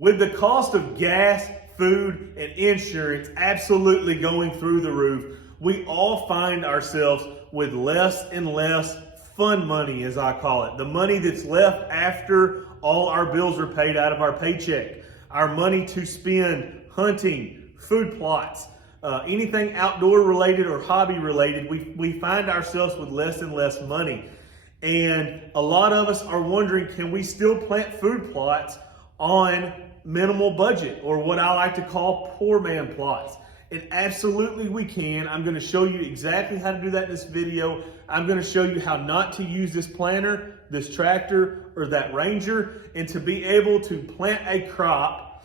With the cost of gas, food, and insurance absolutely going through the roof, we all find ourselves with less and less fun money, as I call it. The money that's left after all our bills are paid out of our paycheck. Our money to spend hunting, food plots, anything outdoor related or hobby related, we find ourselves with less and less money. And a lot of us are wondering, can we still plant food plots on minimal budget, or what I like to call poor man plots? And absolutely we can. I'm going to show you exactly how to do that in this video. I'm going to show you how not to use this planter, this tractor, or that Ranger, and to be able to plant a crop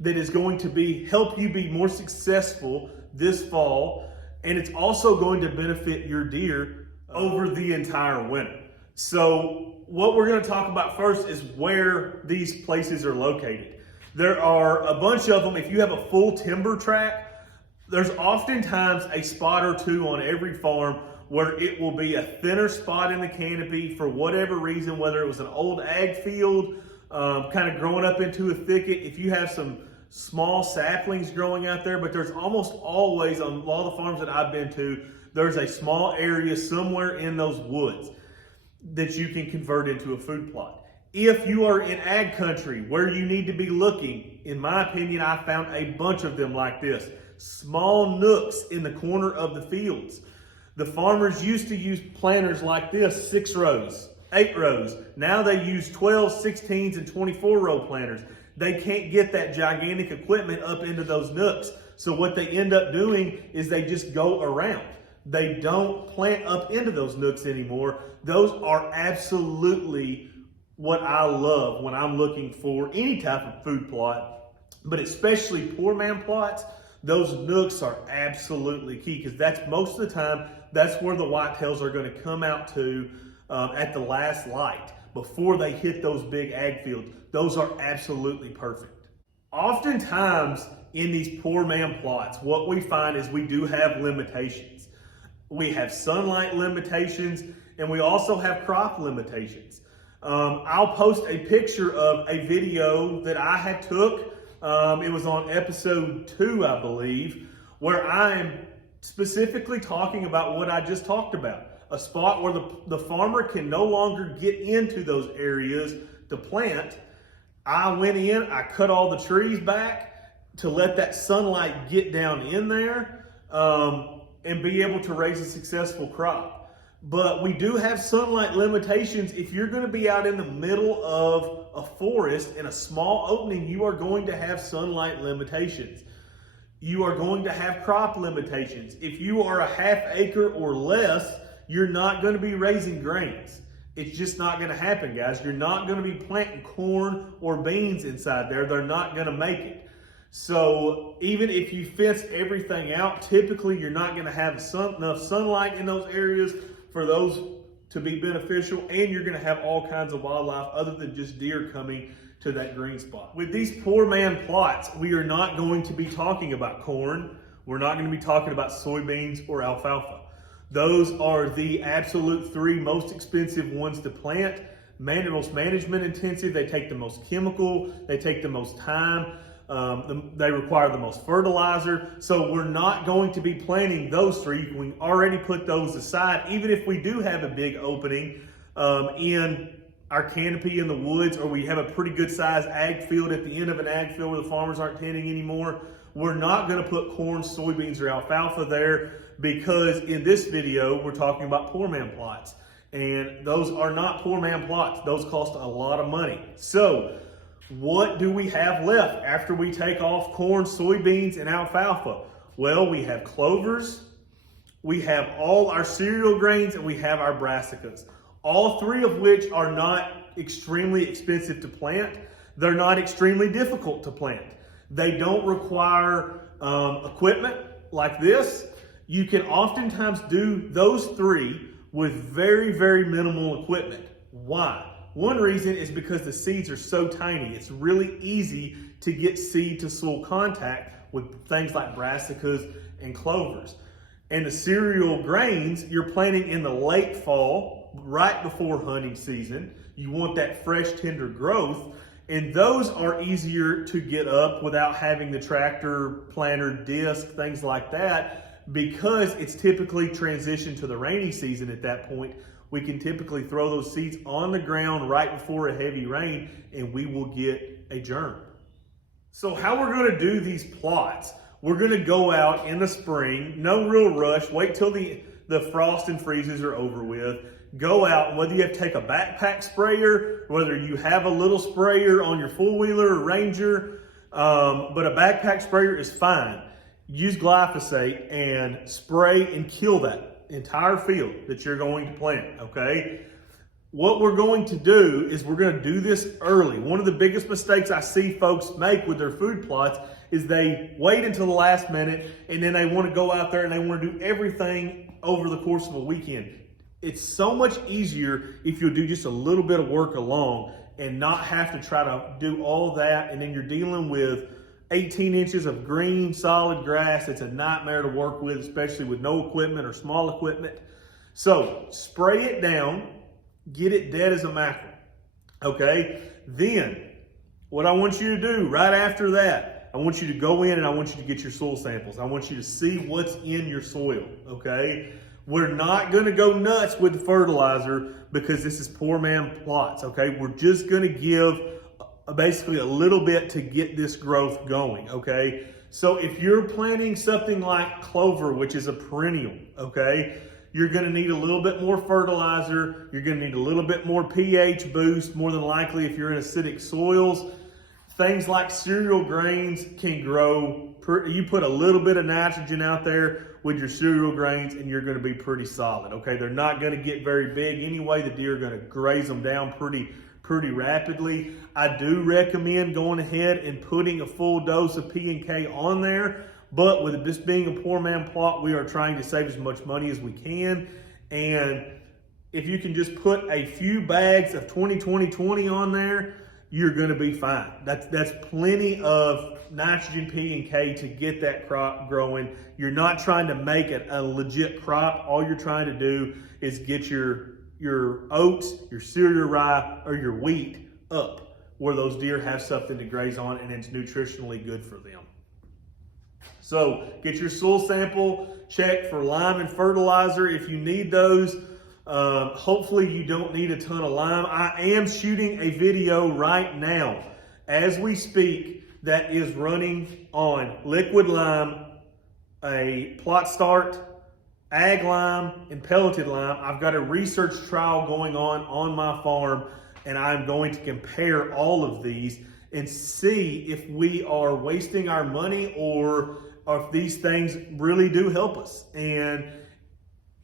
that is going to help you be more successful this fall. And it's also going to benefit your deer over the entire winter. So what we're going to talk about first is where these places are located. There are a bunch of them. If you have a full timber tract, there's oftentimes a spot or two on every farm where it will be a thinner spot in the canopy for whatever reason, whether it was an old ag field, kind of growing up into a thicket. If you have some small saplings growing out there, but there's almost always, on a lot of the farms that I've been to, there's a small area somewhere in those woods that you can convert into a food plot. If you are in ag country where you need to be looking, in my opinion, I found a bunch of them like this. Small nooks in the corner of the fields. The farmers used to use planters like this, 6 rows, 8 rows. Now they use 12, 16s, and 24 row planters. They can't get that gigantic equipment up into those nooks. So what they end up doing is they just go around. They don't plant up into those nooks anymore. Those are absolutely what I love when I'm looking for any type of food plot, but especially poor man plots. Those nooks are absolutely key, because that's most of the time, that's where the whitetails are going to come out to at the last light before they hit those big ag fields. Those are absolutely perfect. Oftentimes in these poor man plots, what we find is we do have limitations. We have sunlight limitations, and we also have crop limitations. I'll post a picture of a video that I had took. It was on episode 2, I believe, where I'm specifically talking about what I just talked about. A spot where the farmer can no longer get into those areas to plant. I went in, I cut all the trees back to let that sunlight get down in there and be able to raise a successful crop. But we do have sunlight limitations. If you're going to be out in the middle of a forest in a small opening, you are going to have sunlight limitations. You are going to have crop limitations. If you are a ½ acre or less, you're not going to be raising grains. It's just not going to happen, guys. You're not going to be planting corn or beans inside there. They're not going to make it. So even if you fence everything out, typically you're not going to have enough sunlight in those areas for those to be beneficial, and you're going to have all kinds of wildlife other than just deer coming to that green spot. With these poor man plots, we are not going to be talking about corn. We're not going to be talking about soybeans or alfalfa. Those are the absolute 3 most expensive ones to plant, most management intensive. They take the most chemical, they take the most time. They require the most fertilizer. So we're not going to be planting those 3. We already put those aside. Even if we do have a big opening in our canopy in the woods, or we have a pretty good sized ag field at the end of an ag field where the farmers aren't tending anymore, we're not going to put corn, soybeans, or alfalfa there, because in this video, we're talking about poor man plots. And those are not poor man plots. Those cost a lot of money. So what do we have left after we take off corn, soybeans, and alfalfa? Well, we have clovers, we have all our cereal grains, and we have our brassicas. All 3 of which are not extremely expensive to plant. They're not extremely difficult to plant. They don't require equipment like this. You can oftentimes do those 3 with very, very minimal equipment. Why? One reason is because the seeds are so tiny. It's really easy to get seed to soil contact with things like brassicas and clovers. And the cereal grains, you're planting in the late fall, right before hunting season. You want that fresh, tender growth. And those are easier to get up without having the tractor planter disc, things like that, because it's typically transitioned to the rainy season at that point. We can typically throw those seeds on the ground right before a heavy rain and we will get a germ. So how we're going to do these plots, we're going to go out in the spring, no real rush, wait till the frost and freezes are over with. Go out, and whether you have to take a backpack sprayer, whether you have a little sprayer on your four-wheeler or Ranger, but a backpack sprayer is fine. Use glyphosate and spray and kill that entire field that you're going to plant, okay? What we're going to do is we're going to do this early. One of the biggest mistakes I see folks make with their food plots is they wait until the last minute and then they want to go out there and they want to do everything over the course of a weekend. It's so much easier if you'll do just a little bit of work along and not have to try to do all that, and then you're dealing with 18 inches of green solid grass. It's a nightmare to work with, especially with no equipment or small equipment. So spray it down, get it dead as a mackerel, okay? Then what I want you to do right after that, I want you to go in and I want you to get your soil samples. I want you to see what's in your soil, okay? We're not going to go nuts with the fertilizer because this is poor man plots, okay? We're just going to give basically a little bit to get this growth going, okay? So if you're planting something like clover, which is a perennial, okay, you're going to need a little bit more fertilizer. You're going to need a little bit more pH boost, more than likely if you're in acidic soils. Things like cereal grains can grow. You put a little bit of nitrogen out there with your cereal grains and you're going to be pretty solid, okay? They're not going to get very big anyway. The deer are going to graze them down pretty rapidly. I do recommend going ahead and putting a full dose of P and K on there, but with this being a poor man plot, we are trying to save as much money as we can. And if you can just put a few bags of 20-20-20 on there, you're going to be fine. That's plenty of nitrogen, P and K to get that crop growing. You're not trying to make it a legit crop. All you're trying to do is get your oats, your cereal rye, or your wheat up where those deer have something to graze on and it's nutritionally good for them. So get your soil sample, check for lime and fertilizer if you need those. Hopefully you don't need a ton of lime. I am shooting a video right now as we speak that is running on liquid lime, a plot start, ag lime, and pelleted lime. I've got a research trial going on my farm, and I'm going to compare all of these and see if we are wasting our money or if these things really do help us. And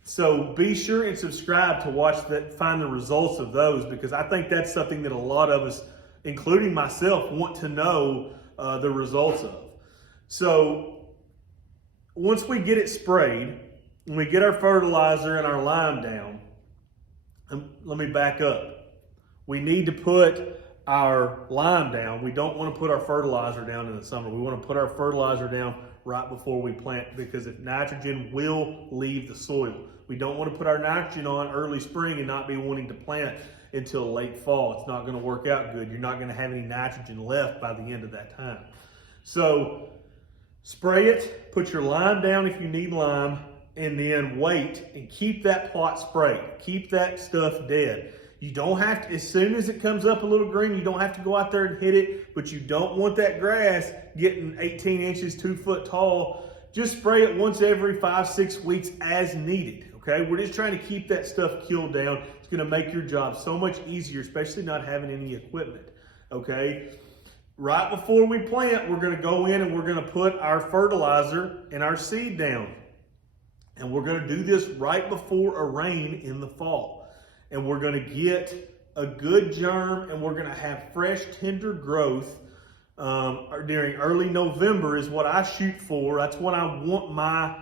so be sure and subscribe to find the results of those, because I think that's something that a lot of us, including myself, want to know the results of. So once we get it sprayed, and we get our fertilizer and our lime down, let me back up. We need to put our lime down. We don't want to put our fertilizer down in the summer. We want to put our fertilizer down right before we plant, because if nitrogen will leave the soil. We don't want to put our nitrogen on early spring and not be wanting to plant until late fall. It's not going to work out good. You're not going to have any nitrogen left by the end of that time. So spray it, put your lime down if you need lime, and then wait and keep that plot sprayed. Keep that stuff dead. You don't have to, as soon as it comes up a little green, you don't have to go out there and hit it, but you don't want that grass getting 18 inches, 2 foot tall. Just spray it once every 5-6 weeks as needed, okay? We're just trying to keep that stuff killed down. It's gonna make your job so much easier, especially not having any equipment, okay? Right before we plant, we're gonna go in and we're gonna put our fertilizer and our seed down. And we're going to do this right before a rain in the fall. And we're going to get a good germ, and we're going to have fresh, tender growth during early November is what I shoot for. That's what I want my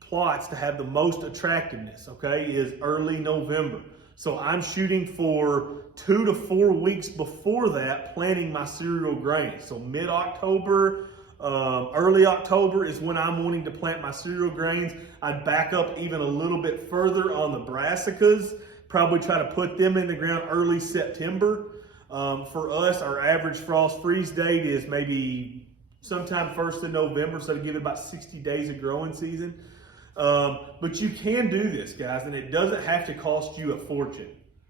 plots to have the most attractiveness, okay, is early November. So I'm shooting for 2 to 4 weeks before that, planting my cereal grains. So mid-October, early October is when I'm wanting to plant my cereal grains. I'd back up even a little bit further on the brassicas, probably try to put them in the ground early September. For us, our average frost freeze date is maybe sometime 1st of November, so to give it about 60 days of growing season. But you can do this, guys, and it doesn't have to cost you a fortune.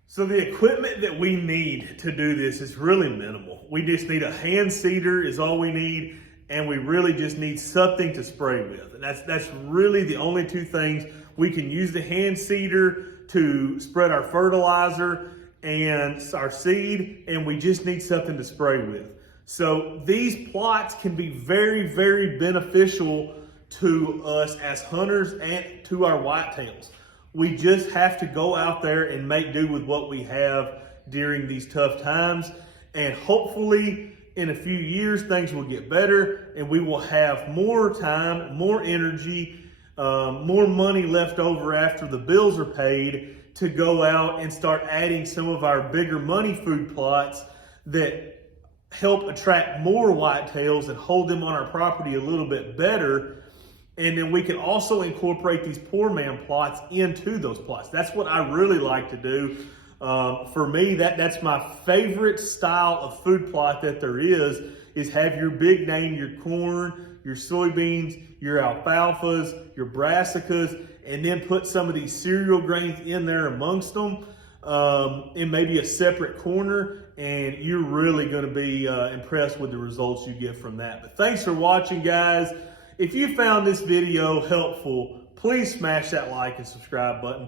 So the equipment that we need to do this is really minimal. We just need a hand seeder is all we need, and we really just need something to spray with. And that's really the only two things. We can use the hand seeder to spread our fertilizer and our seed, and we just need something to spray with. So these plots can be very, very beneficial to us as hunters and to our whitetails. We just have to go out there and make do with what we have during these tough times. And hopefully in a few years, things will get better and we will have more time, more energy, more money left over after the bills are paid to go out and start adding some of our bigger money food plots that help attract more whitetails and hold them on our property a little bit better. And then we can also incorporate these poor man plots into those plots. That's what I really like to do. For me, that's my favorite style of food plot that there is have your big name, your corn, your soybeans, your alfalfas, your brassicas, and then put some of these cereal grains in there amongst them in maybe a separate corner, and you're really going to be impressed with the results you get from that. But thanks for watching, guys. If you found this video helpful, please smash that like and subscribe button.